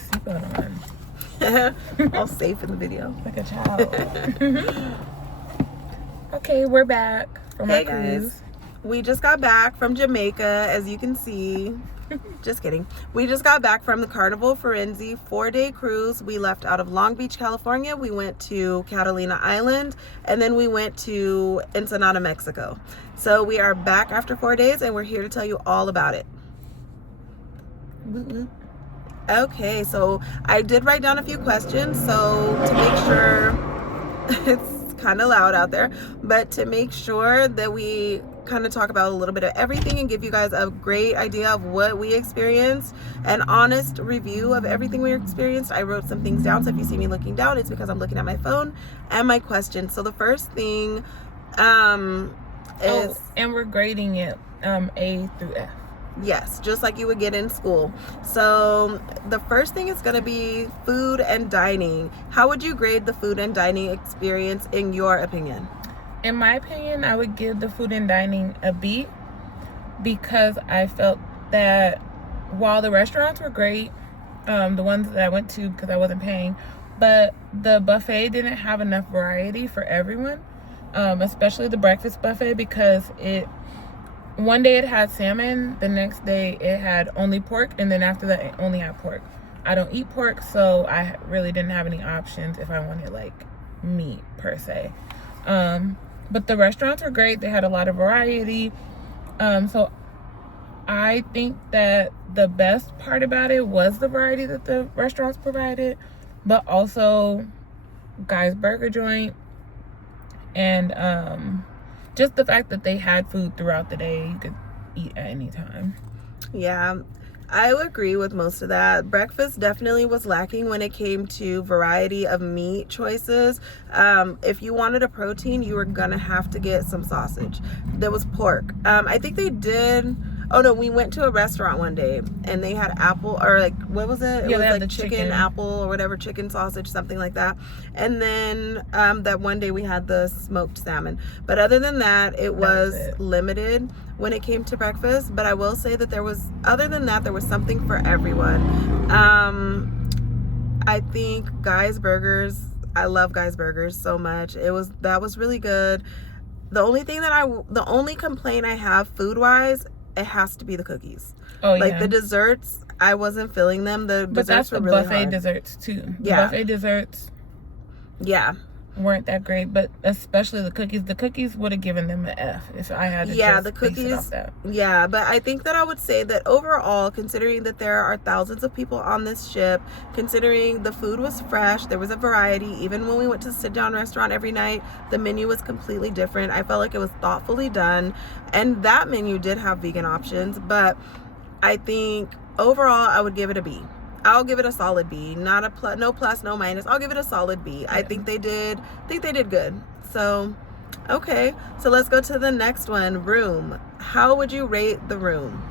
seatbelt on. All safe in the video. Like a child. Okay, we're back from our cruise. We just got back from Jamaica, as you can see. Just kidding. We just got back from the Carnival Firenze 4-day cruise. We left out of Long Beach, California. We went to Catalina Island, and then we went to Ensenada, Mexico. So we are back after 4 days, and we're here to tell you all about it. Okay, so I did write down a few questions, so to make sure it's kind of loud out there, but to make sure that we kind of talk about a little bit of everything and give you guys a great idea of what we experienced, an honest review of everything we experienced, I wrote some things down. So if you see me looking down, it's because I'm looking at my phone and my questions. So the first thing is... and we're grading it A through F. Yes, just like you would get in school. So the first thing is going to be food and dining. How would you grade the food and dining experience in your opinion? In my opinion, I would give the food and dining a B, because I felt that while the restaurants were great, the ones that I went to because I wasn't paying, but the buffet didn't have enough variety for everyone, especially the breakfast buffet, because one day it had salmon, the next day it had only pork, and then after that it only had pork. I don't eat pork, so I really didn't have any options if I wanted like meat per se. But the restaurants were great. They had a lot of variety. So I think that the best part about it was the variety that the restaurants provided, but also Guy's Burger Joint, and just the fact that they had food throughout the day. You could eat at any time. Yeah, I would agree with most of that. Breakfast definitely was lacking when it came to variety of meat choices. If you wanted a protein, you were gonna have to get some sausage. There was pork. I think they did... Oh no, we went to a restaurant one day and they had apple, or like, what was it? It Yeah, was they had like the chicken, apple, or whatever, chicken sausage, something like that. And then that one day we had the smoked salmon. But other than that, it was limited when it came to breakfast. But I will say that other than that, there was something for everyone. I think Guy's Burgers, I love Guy's Burgers so much. That was really good. The only complaint I have food-wise, it has to be the cookies. Oh, yeah. Like the desserts, I wasn't feeling them. But that's the really buffet desserts too. Yeah. Buffet desserts. Yeah. Weren't that great, but especially the cookies. The cookies would have given them an F if I had to the cookies. Base it off that. Yeah, but I think that I would say that overall, considering that there are thousands of people on this ship, considering the food was fresh, there was a variety. Even when we went to sit down restaurant every night, the menu was completely different. I felt like it was thoughtfully done, and that menu did have vegan options. But I think overall, I would give it a B. I'll give it a solid B, not a plus, no plus, no minus. I'll give it a solid B. Yeah. I think they did good. So, okay. So let's go to the next one. Room. How would you rate the room?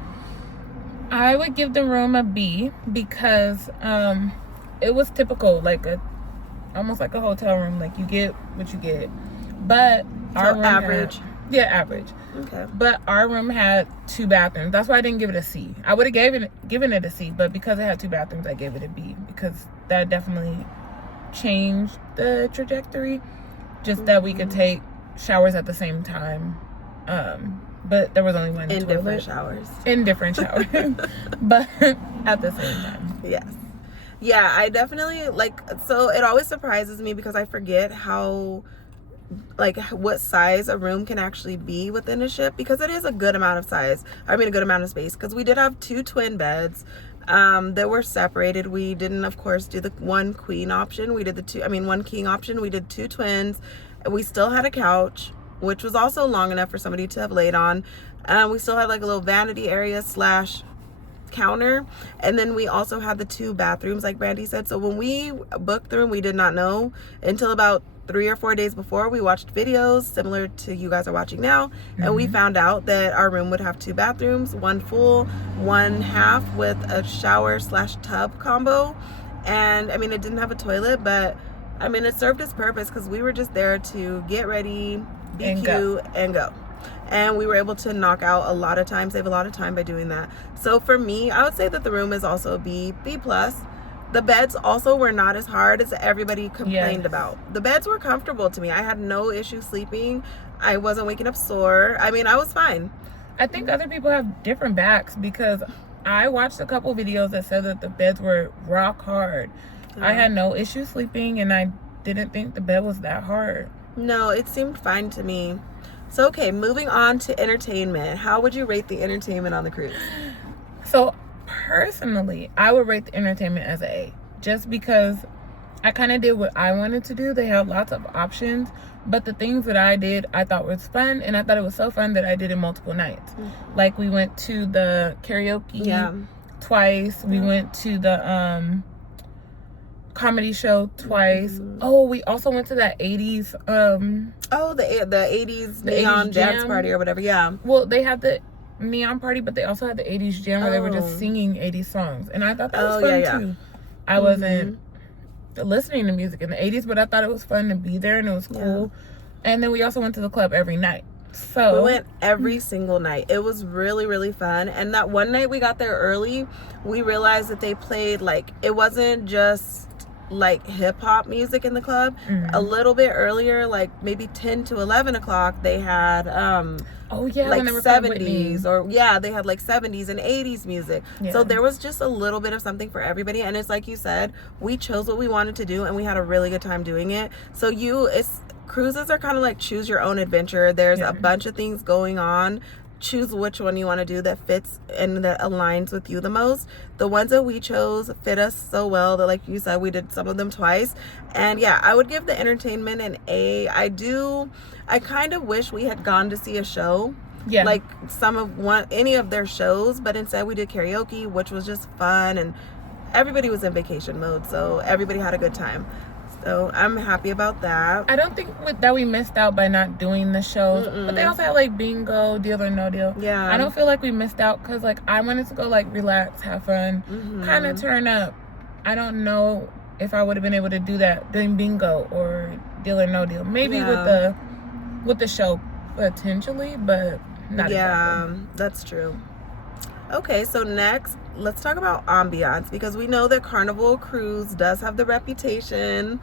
I would give the room a B, because it was typical, like almost like a hotel room. Like you get what you get, but our room average. Average. Okay. But our room had 2 bathrooms. That's why I didn't give it a C. I would have given it a C, but because it had 2 bathrooms, I gave it a B, because that definitely changed the trajectory. Just that we could take showers at the same time. But there was only one in toilet. different showers. In different showers. But at the same time. Yes. Yeah, I definitely so it always surprises me because I forget what size a room can actually be within a ship, because it is a good amount of size. I mean, a good amount of space, because we did have 2 twin beds that were separated. We didn't, of course, do the one queen option. We did one king option. We did 2 twins. We still had a couch, which was also long enough for somebody to have laid on. We still had like a little vanity area / counter, and then we also had the 2 bathrooms like Brandy said. So when we booked the room, we did not know until about 3 or 4 days before. We watched videos similar to you guys are watching now, and we found out that our room would have 2 bathrooms, 1 full, 1 half with a shower / tub combo. And I mean, it didn't have a toilet, but I mean, it served its purpose, because we were just there to get ready, be cute, and go. And we were able to knock out a lot of time, save a lot of time by doing that. So for me, I would say that the room is also a B plus. The beds also were not as hard as everybody complained Yes. about. The beds were comfortable to me. I had no issue sleeping. I wasn't waking up sore. I mean, I was fine. I think other people have different backs, because I watched a couple videos that said that the beds were rock hard. I had no issue sleeping, and I didn't think the bed was that hard. No, it seemed fine to me. So, okay, moving on to entertainment. How would you rate the entertainment on the cruise? So personally, I would rate the entertainment as an A, just because I kind of did what I wanted to do. They had lots of options, but the things that I did, I thought was fun, and I thought it was so fun that I did it multiple nights. Like, we went to the karaoke twice. We went to the comedy show twice. Oh, we also went to that 80s the 80s neon 80s dance jam party or whatever. Yeah. Well, they had the neon party, but they also had the 80s jam where they were just singing 80s songs, and I thought that was fun too. I wasn't listening to music in the 80s, but I thought it was fun to be there, and it was cool. And then we also went to the club every night. So we went every single night. It was really, really fun. And that one night we got there early, we realized that they played, like, it wasn't just like hip-hop music in the club. A little bit earlier, like maybe 10 to 11 o'clock, they had like when they were 70s, or they had like 70s and 80s music. So there was just a little bit of something for everybody. And it's like you said, we chose what we wanted to do, and we had a really good time doing it. So cruises are kind of like choose your own adventure. There's a bunch of things going on. Choose which one you want to do that fits and that aligns with you the most. The ones that we chose fit us so well that, like you said, we did some of them twice. And I would give the entertainment an A. I kind of wish we had gone to see a show, like any of their shows, but instead we did karaoke, which was just fun, and everybody was in vacation mode, so everybody had a good time. So I'm happy about that. I don't think that we missed out by not doing the shows. But they also had like bingo, deal or no deal. I don't feel like we missed out, because like I wanted to go like relax, have fun, kind of turn up. I don't know if I would have been able to do that doing bingo or deal or no deal. Maybe with the show potentially, but not exactly. That's true. Okay, so next, let's talk about Ambiance, because we know that Carnival Cruise does have the reputation,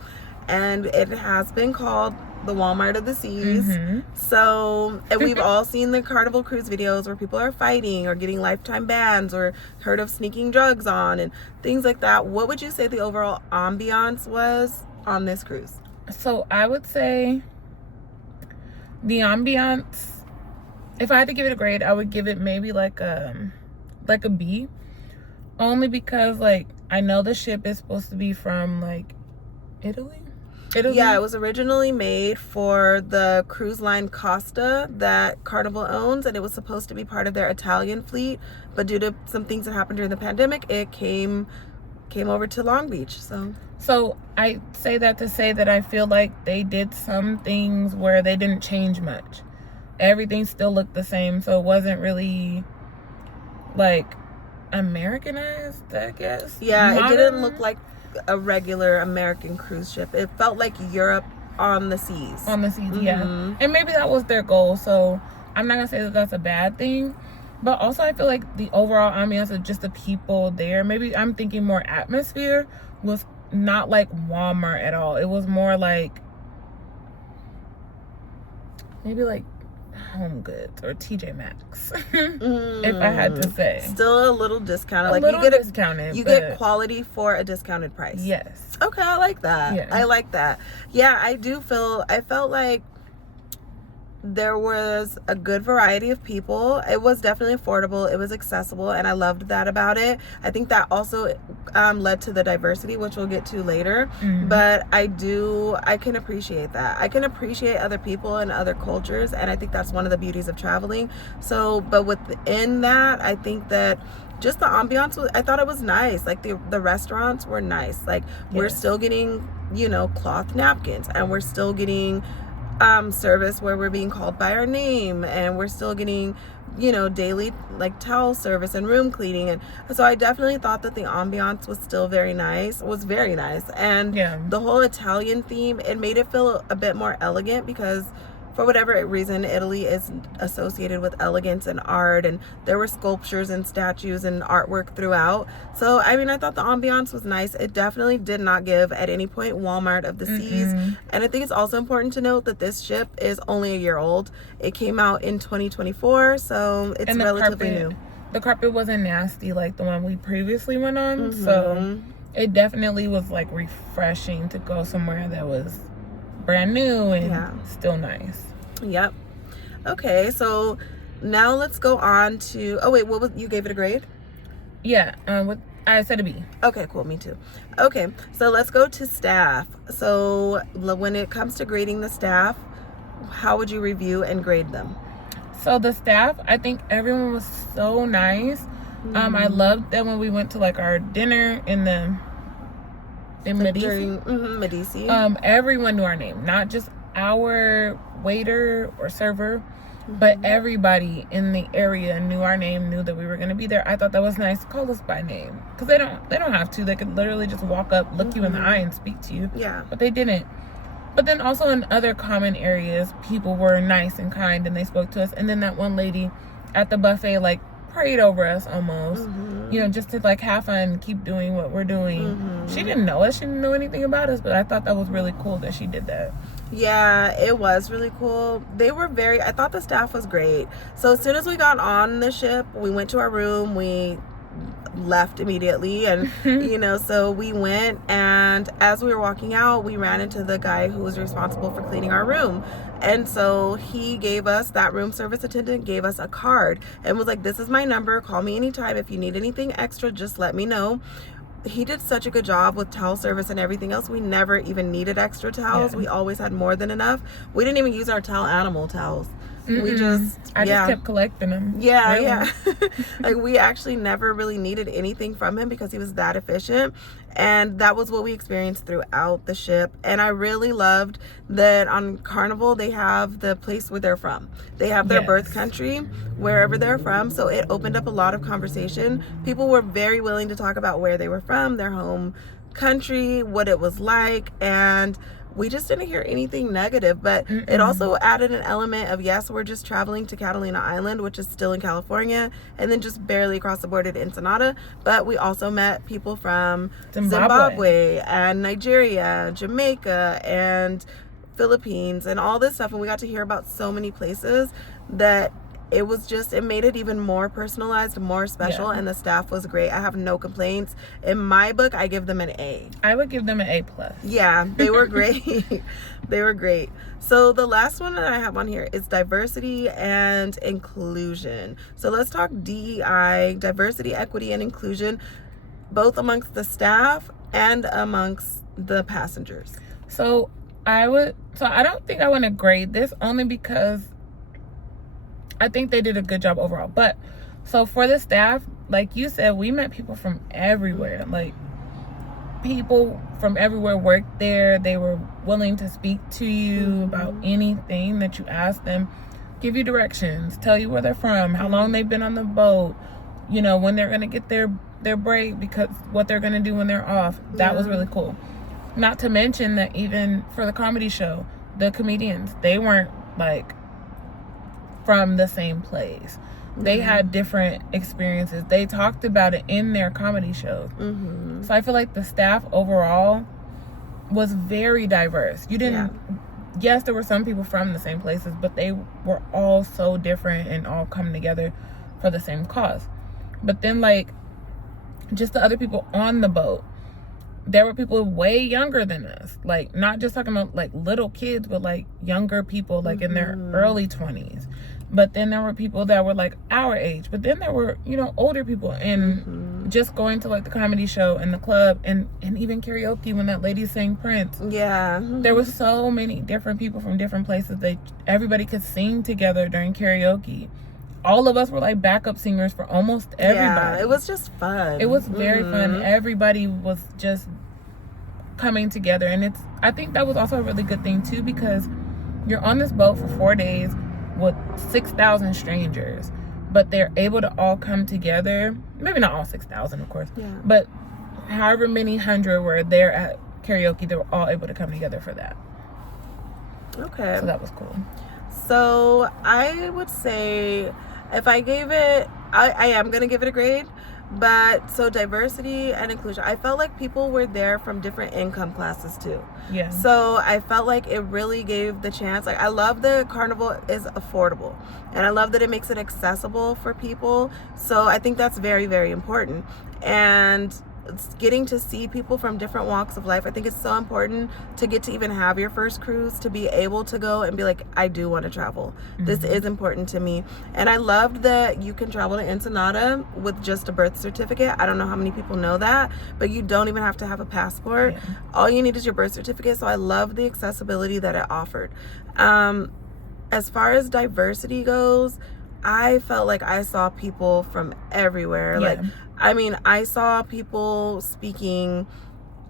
and it has been called the Walmart of the Seas. So, and we've all seen the Carnival Cruise videos where people are fighting or getting lifetime bans, or heard of sneaking drugs on and things like that. What would you say the overall ambiance was on this cruise? So I would say the ambiance, if I had to give it a grade, I would give it maybe like a B, only because like I know the ship is supposed to be from like Italy. Yeah, it was originally made for the cruise line Costa that Carnival owns, and it was supposed to be part of their Italian fleet, but due to some things that happened during the pandemic, it came over to Long Beach. So I say that to say that I feel like they did some things where they didn't change much. Everything still looked the same, so it wasn't really like Americanized, I guess. It didn't look like a regular American cruise ship. It felt like Europe on the seas. And maybe that was their goal, so I'm not gonna say that that's a bad thing, but also I feel like the overall ambiance of just the people there, maybe I'm thinking more atmosphere, was not like Walmart at all. It was more like maybe like Home Goods or TJ Maxx. If I had to say, still a little discounted. Discounted. You get quality for a discounted price. Yes. Okay, I like that. I like that. I felt like there was a good variety of people. It was definitely affordable. It was accessible, and I loved that about it. I think that also led to the diversity, which we'll get to later. But I can appreciate that. I can appreciate other people and other cultures, and I think that's one of the beauties of traveling. So, but within that, I think that just the ambiance I thought it was nice. Like the restaurants were nice. Like we're still getting, cloth napkins, and we're still getting service where we're being called by our name, and we're still getting daily like towel service and room cleaning. And so I definitely thought that the ambiance was still very nice, and the whole Italian theme, it made it feel a bit more elegant, because for whatever reason, Italy is associated with elegance and art, and there were sculptures and statues and artwork throughout. So I mean, I thought the ambiance was nice. It definitely did not give at any point Walmart of the Seas. And I think it's also important to note that this ship is only a year old. It came out in 2024, so it's relatively new. The carpet wasn't nasty like the one we previously went on, so it definitely was like refreshing to go somewhere that was brand new and still nice. Yep. Okay, so now let's go on to, oh wait, what was, you gave it a grade? Yeah, I said a B. Okay, cool, me too. Okay, so let's go to staff. So when it comes to grading the staff, how would you review and grade them? So the staff, I think everyone was so nice. I loved that when we went to like our dinner in Medici. Medici. Everyone knew our name, not just our waiter or server, but everybody in the area knew our name, knew that we were going to be there. I thought that was nice. Call us by name, because they don't have to. They could literally just walk up, look you in the eye, and speak to you. Yeah. But they didn't. But then also in other common areas, people were nice and kind, and they spoke to us. And then that one lady at the buffet, like, prayed over us almost, you know, just to like have fun and keep doing what we're doing. She didn't know us. She didn't know anything about us, but I thought that was really cool that she did that. Yeah, it was really cool. They were I thought the staff was great. So as soon as we got on the ship, we went to our room. We left immediately, and you know, so we went, and as we were walking out, we ran into the guy who was responsible for cleaning our room. And so he gave us, that room service attendant gave us a card and was like, this is my number, call me anytime. If you need anything extra, just let me know. He did such a good job with towel service and everything else. We never even needed extra towels. We always had more than enough. We didn't even use our animal towels. We just kept collecting them. Yeah. Like, we actually never really needed anything from him because he was that efficient. And that was what we experienced throughout the ship. And I really loved that on Carnival, they have the place where they're from. They have their birth country, wherever they're from. So it opened up a lot of conversation. People were very willing to talk about where they were from, their home country, what it was like. And we just didn't hear anything negative, but it also added an element of, yes, we're just traveling to Catalina Island, which is still in California, and then just barely across the border to Ensenada, but we also met people from Zimbabwe and Nigeria, Jamaica, and Philippines, and all this stuff, and we got to hear about so many places that it made it even more personalized, more special, and the staff was great. I have no complaints. In my book, I give them an A. I would give them an A+. Yeah, they were great. They were great. So the last one that I have on here is diversity and inclusion. So let's talk DEI, diversity, equity, and inclusion, both amongst the staff and amongst the passengers. So I don't think I want to grade this, only because I think they did a good job overall. But so for the staff, like you said, we met people from everywhere. Like, people from everywhere worked there. They were willing to speak to you about anything that you asked them, give you directions, tell you where they're from, how long they've been on the boat, you know, when they're gonna get their break, because what they're gonna do when they're off. That was really cool. Not to mention that even for the comedy show, the comedians, they weren't like from the same place. They had different experiences. They talked about it in their comedy shows. So I feel like the staff overall was very diverse. You didn't, yes, there were some people from the same places, but they were all so different and all coming together for the same cause. But then, like, just the other people on the boat, there were people way younger than us. Like, not just talking about like little kids, but like younger people, like in their early 20s. But then there were people that were like our age. But then there were, you know, older people. And just going to like the comedy show and the club and even karaoke when that lady sang Prince. Yeah. There was so many different people from different places. Everybody could sing together during karaoke. All of us were like backup singers for almost everybody. Yeah, it was just fun. It was very fun. Everybody was just coming together. And I think that was also a really good thing too, because you're on this boat for 4 days with 6,000 strangers, but they're able to all come together. Maybe not all 6,000, of course, but however many hundred were there at karaoke, they were all able to come together for that. Okay. So that was cool. So I would say if I gave it, I am going to give it a grade. But so diversity and inclusion, I felt like people were there from different income classes too. Yeah. So I felt like it really gave the chance. Like, I love that Carnival is affordable, and I love that it makes it accessible for people. So I think that's very, very important. And it's getting to see people from different walks of life. I think it's so important to get to even have your first cruise, to be able to go and be like, I do want to travel. This is important to me. And I loved that you can travel to Ensenada with just a birth certificate. I don't know how many people know that, but you don't even have to have a passport. Yeah. All you need is your birth certificate. So I love the accessibility that it offered. As far as diversity goes, I felt like I saw people from everywhere. Yeah. Like, I mean, I saw people speaking,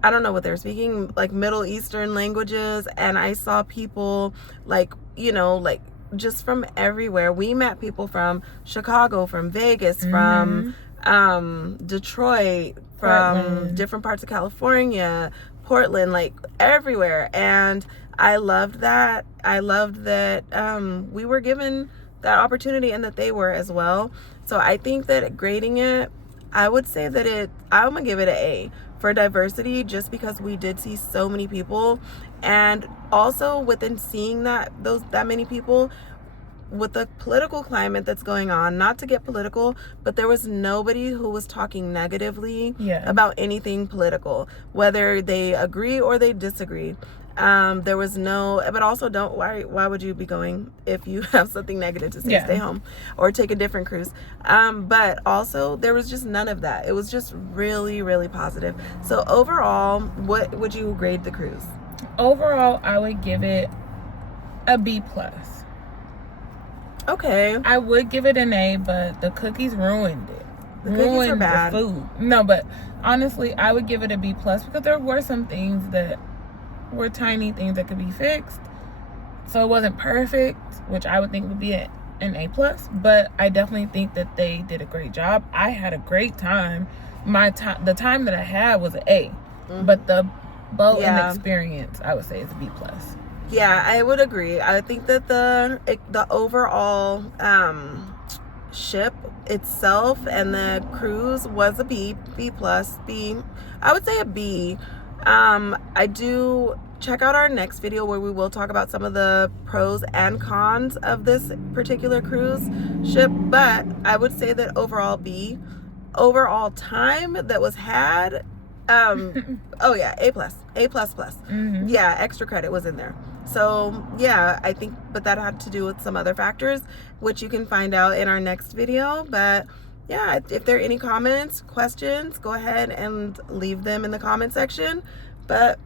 I don't know what they were speaking, like Middle Eastern languages. And I saw people like, you know, like just from everywhere. We met people from Chicago, from Vegas, from Detroit, from Portland. different parts of California, Portland, like everywhere. And I loved that. I loved that we were given that opportunity, and that they were as well. So I think that grading it, I would say that I'm gonna give it an A for diversity, just because we did see so many people. And also within seeing that many people, with the political climate that's going on, not to get political, but there was nobody who was talking negatively about anything political, whether they agree or they disagree. There was no, but also why would you be going if you have something negative to say? Stay home or take a different cruise. But also there was just none of that. It was just really, really positive. So overall, what would you grade the cruise? Overall, I would give it a B+. Okay. I would give it an A, but the cookies ruined it. The cookies are bad. The food. No, but honestly, I would give it a B+ because there were some things that were tiny things that could be fixed. So it wasn't perfect, which I would think would be an A+, but I definitely think that they did a great job. I had a great time. The time that I had was an A, but the boat and the experience, I would say, is a B+. Yeah, I would agree. I think that the overall ship itself and the cruise was a B+. I would say a B. I do check out our next video where we will talk about some of the pros and cons of this particular cruise ship, but I would say that overall B. Overall time that was had, oh yeah, A+. Yeah, extra credit was in there. So yeah, I think, but that had to do with some other factors, which you can find out in our next video. But yeah, if there are any comments, questions, go ahead and leave them in the comment section. But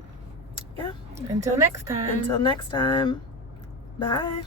yeah, Until next time. Bye.